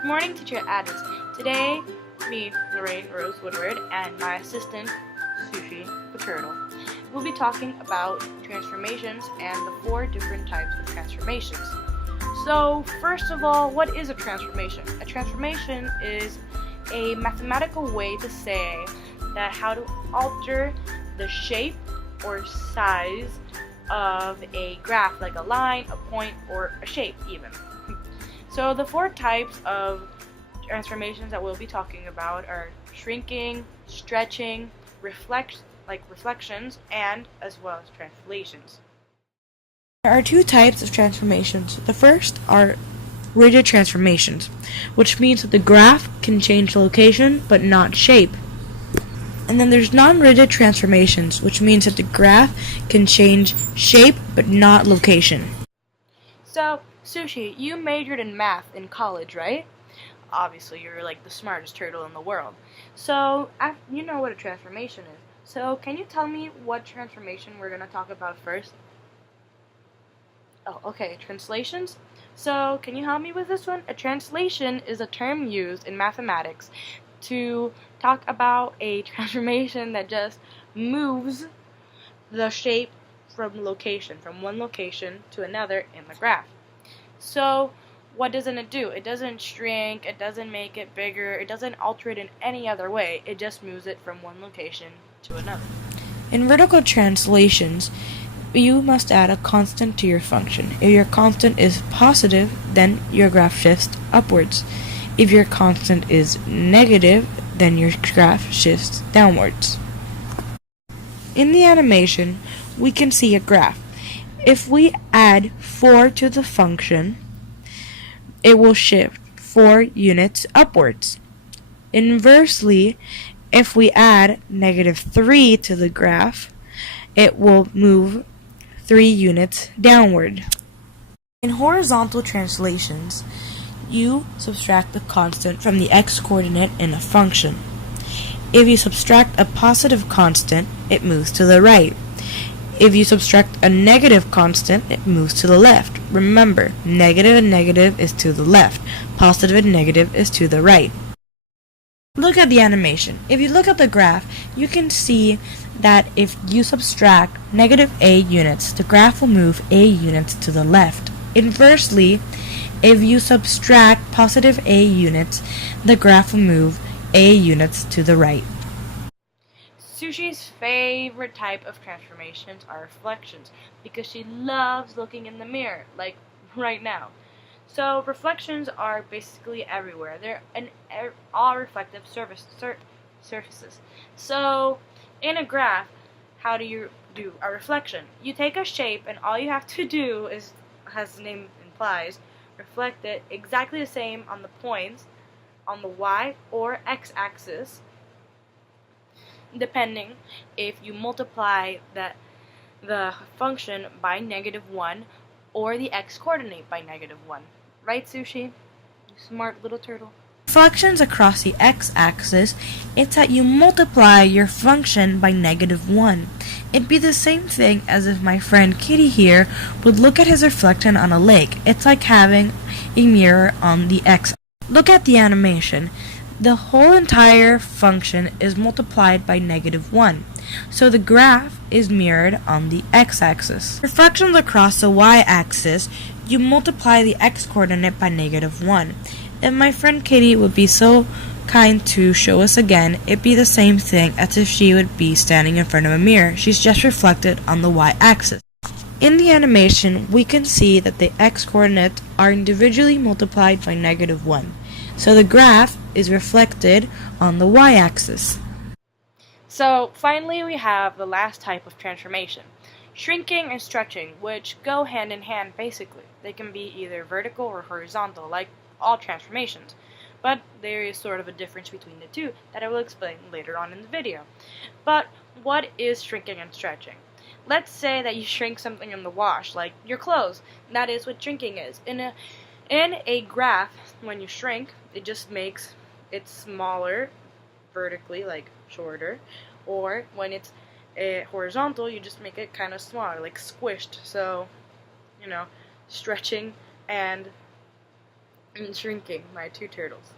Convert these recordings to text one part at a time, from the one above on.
Good morning, Teacher Adams. Today, me, Lorraine Rose Woodward, and my assistant, Sushi the Turtle, will be talking about transformations and the 4 different types of transformations. So, first of all, what is a transformation? A transformation is a mathematical way to say that how to alter the shape or size of a graph, like a line, a point, or a shape even. So the 4 types of transformations that we'll be talking about are shrinking, stretching, reflections, and as well as translations. There are 2 types of transformations. The first are rigid transformations, which means that the graph can change location but not shape. And then there's non-rigid transformations, which means that the graph can change shape but not location. So, Sushi, you majored in math in college, right? Obviously, you're like the smartest turtle in the world. So, you know what a transformation is. So, can you tell me what transformation we're going to talk about first? Oh, okay, translations. So, can you help me with this one? A translation is a term used in mathematics to talk about a transformation that just moves the shape from one location to another in the graph. So, what doesn't it do? It doesn't shrink, it doesn't make it bigger, it doesn't alter it in any other way. It just moves it from one location to another. In vertical translations, you must add a constant to your function. If your constant is positive, then your graph shifts upwards. If your constant is negative, then your graph shifts downwards. In the animation, we can see a graph. If we add 4 to the function, it will shift 4 units upwards. Inversely, if we add -3 to the graph, it will move 3 units downward. In horizontal translations, you subtract the constant from the x-coordinate in a function. If you subtract a positive constant, it moves to the right. If you subtract a negative constant, it moves to the left. Remember, negative and negative is to the left. Positive and negative is to the right. Look at the animation. If you look at the graph, you can see that if you subtract -a units, the graph will move a units to the left. Inversely, if you subtract +a units, the graph will move a units to the right. Sushi's favorite type of transformations are reflections because she loves looking in the mirror, like right now. So reflections are basically everywhere. They're in all reflective surfaces. So in a graph, how do you do a reflection? You take a shape and all you have to do is, as the name implies, reflect it exactly the same on the points on the y or x-axis, depending if you multiply the function by -1 or the x-coordinate by -1. Right, Sushi? You smart little turtle. Reflections across the x-axis, it's that you multiply your function by -1. It'd be the same thing as if my friend Kitty here would look at his reflection on a lake. It's like having a mirror on the x. Look at the animation. The whole entire function is multiplied by -1, so the graph is mirrored on the x-axis. Reflections across the y-axis, you multiply the x-coordinate by -1. If my friend Kitty would be so kind to show us again, it'd be the same thing as if she would be standing in front of a mirror. She's just reflected on the y-axis. In the animation, we can see that the x-coordinates are individually multiplied by -1. So the graph is reflected on the y-axis. So finally we have the last type of transformation, shrinking and stretching, which go hand in hand basically. They can be either vertical or horizontal, like all transformations. But there is sort of a difference between the two that I will explain later on in the video. But what is shrinking and stretching? Let's say that you shrink something in the wash, like your clothes. That is what shrinking is. In a graph, when you shrink, it just makes it smaller vertically, like shorter, or when it's horizontal, you just make it kind of smaller, like squished. So, stretching and and shrinking, my two turtles.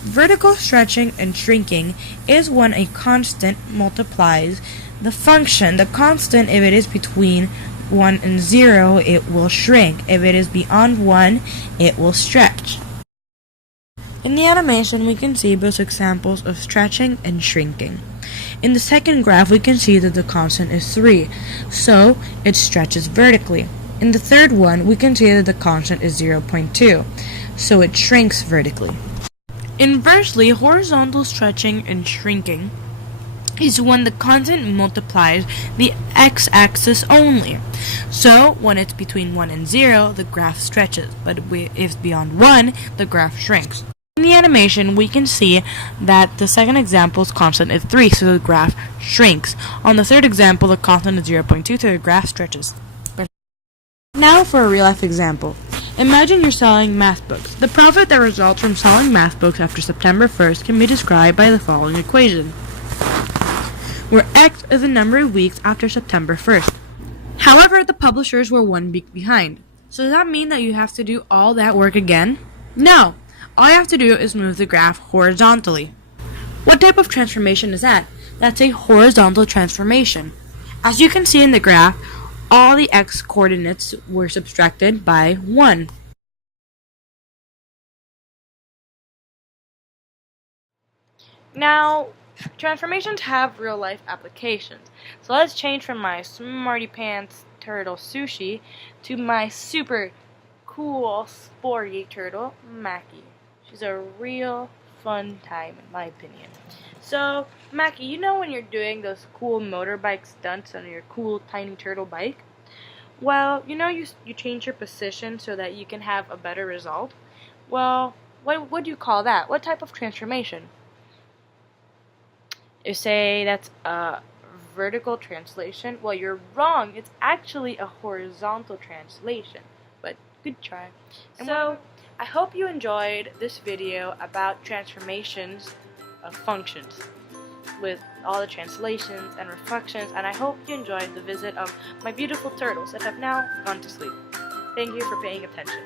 Vertical stretching and shrinking is when a constant multiplies the function. The constant, if it is between 1 and 0, it will shrink. If it is beyond 1, it will stretch. In the animation, we can see both examples of stretching and shrinking. In the second graph, we can see that the constant is 3, so it stretches vertically. In the third one, we can see that the constant is 0.2, so it shrinks vertically. Inversely, horizontal stretching and shrinking is when the constant multiplies the x-axis only. So, when it's between 1 and 0, the graph stretches, but if it's beyond 1, the graph shrinks. In the animation, we can see that the second example's constant is 3, so the graph shrinks. On the third example, the constant is 0.2, so the graph stretches. Now for a real-life example. Imagine you're selling math books. The profit that results from selling math books after September 1st can be described by the following equation, where X is the number of weeks after September 1st. However, the publishers were 1 week behind. So does that mean that you have to do all that work again? No! All you have to do is move the graph horizontally. What type of transformation is that? That's a horizontal transformation. As you can see in the graph, all the x coordinates were subtracted by 1. Now, transformations have real-life applications. So let's change from my smarty pants turtle Sushi to my super cool sporty turtle Maki. She's a real fun time in my opinion. So, Maki, you know when you're doing those cool motorbike stunts on your cool tiny turtle bike? Well, you know you change your position so that you can have a better result? Well, what do you call that? What type of transformation? You say that's a vertical translation? Well, you're wrong. It's actually a horizontal translation. But good try. So, I hope you enjoyed this video about transformations of functions with all the translations and reflections, and I hope you enjoyed the visit of my beautiful turtles that have now gone to sleep. Thank you for paying attention.